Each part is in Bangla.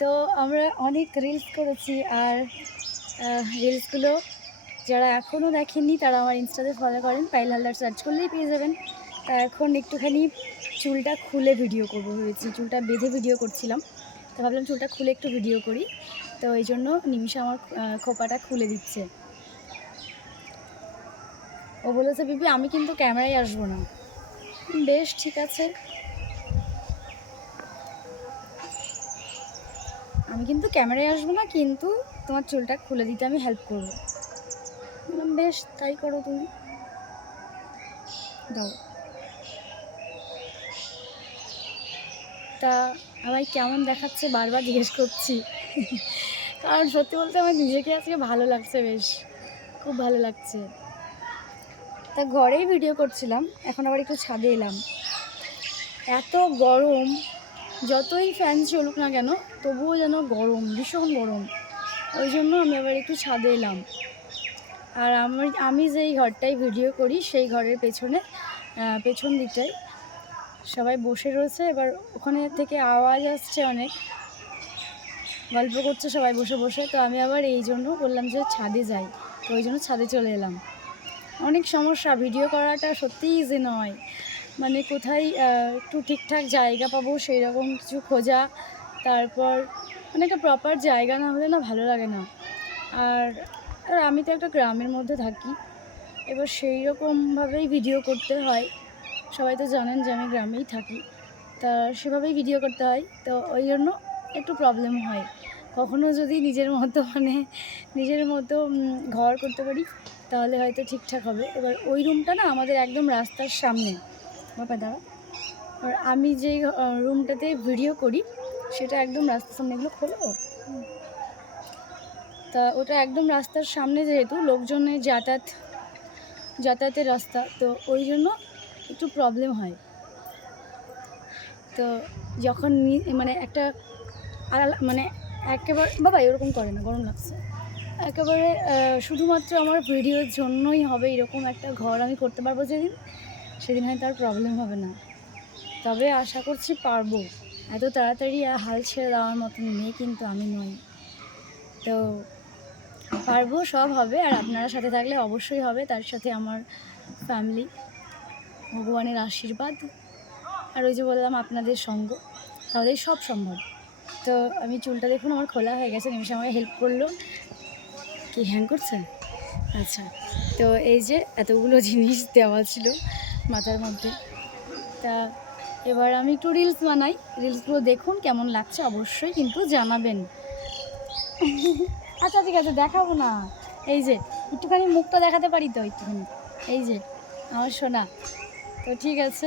তো আমরা অনেক রিলস করেছি আর রিলসগুলো যারা এখনও দেখেননি তারা আমার ইনস্টাতে ফলো করেন, পাইল হালদার সার্চ করলেই পেয়ে যাবেন। তা এখন একটুখানি চুলটা খুলে ভিডিও করব ভেবেছি, চুলটা বেঁধে ভিডিও করছিলাম। তো ভাবলাম চুলটা খুলে একটু ভিডিও করি। তো এই জন্য নিমিষে আমার খোপাটা খুলে দিচ্ছে। ও বলেছে, বিবি, আমি কিন্তু ক্যামেরায় আসব না। বেশ, ঠিক আছে। আমি কিন্তু ক্যামেরায় আসব না, কিন্তু তোমার চুলটা খুলে দিতে আমি হেল্প করব। বেশ, তাই করো তুমি। দাও। তা আমায় কেমন দেখাচ্ছে বারবার জিজ্ঞেস করছি। কারণ সত্যি বলতে আমার নিজেকে আজকে ভালো লাগছে বেশ, খুব ভালো লাগছে। তা ঘরেই ভিডিও করছিলাম, এখন আবার একটু ছাদে এলাম। এত গরম যতই ফ্যান চলুক না কেন, তবুও যেন গরম, ভীষণ গরম। ওই জন্য আমি আবার একটু ছাদে এলাম। আর আমার, আমি যেই ঘরটায় ভিডিও করি, সেই ঘরের পেছনে পেছন দিকটায় সবাই বসে রয়েছে, এবার ওখানে থেকে আওয়াজ আসছে অনেক। গল্প করছে সবাই বসে বসে। তো আমি আবার এই জন্য বললাম যে ছাদে যাই। তো ওই জন্য ছাদে চলে এলাম। অনেক সমস্যা ভিডিও করাটা সত্যিই ইজি নয়। মানে কোথায় একটু ঠিকঠাক জায়গা পাবো সেই রকম কিছু খোঁজা, তারপর মানে একটা প্রপার জায়গা না হলে না ভালো লাগে না। আর আর আমি তো একটা গ্রামের মধ্যে থাকি, এবার সেই রকমভাবেই ভিডিও করতে হয়। সবাই তো জানেন যে আমি গ্রামেই থাকি, তা সেভাবেই ভিডিও করতে হয়, তো ওই জন্য একটু প্রবলেম হয়। কখনো যদি নিজের মতো মানে নিজের মতো ঘর করতে পারি, তাহলে হয়তো ঠিকঠাক হবে। এবার ওই রুমটা না আমাদের একদম রাস্তার সামনে। বাবা, দাঁড়া। আর আমি যেই রুমটাতে ভিডিও করি, সেটা একদম রাস্তার সামনে, এগুলো খোলো? তা ওটা একদম রাস্তার সামনে যেহেতু, লোকজনের যাতায়াত, যাতায়াতের রাস্তা, তো ওই জন্য একটু প্রবলেম হয়। তো যখন মানে একটা মানে একেবারে, বাবা, এরকম করে না, গরম লাগছে। একেবারে শুধুমাত্র আমার ভিডিওর জন্যই হবে এরকম একটা ঘর আমি করতে পারব যেদিন। সেদিন হয়তো আর প্রবলেম হবে না। তবে আশা করছি পারব। এত তাড়াতাড়ি আর হাল ছেড়ে দেওয়ার মতন মেয়ে কিন্তু আমি নই। তো পারব, সব হবে। আর আপনারা সাথে থাকলে অবশ্যই হবে। তার সাথে আমার ফ্যামিলি ভগবানের আশীর্বাদ। আর ওই যে বললাম আপনাদের সঙ্গ, তাহলেই সব সম্ভব। তো আমি চুলটা দেখুন, আমার খোলা হয়ে গেছে। নিমিশে আমাকে হেল্প করল। কি হ্যাং করছে? আচ্ছা। তো এই যে এতগুলো জিনিস দেওয়া ছিল। মাথার মধ্যে তা এবার আমি একটু রিলস বানাই। রিলসগুলো দেখুন কেমন লাগছে অবশ্যই কিন্তু জানাবেন। আচ্ছা ঠিক আছে, দেখাবো না। এই যে, একটুখানি মুখটা দেখাতে পারি তো একটুখানি? এই যে, আমার সোনা। তো ঠিক আছে,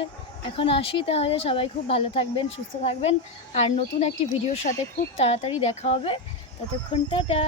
এখন আসি তাহলে। সবাই খুব ভালো থাকবেন, সুস্থ থাকবেন। আর নতুন একটি ভিডিওর সাথে খুব তাড়াতাড়ি দেখা হবে। ততক্ষণ টাটা।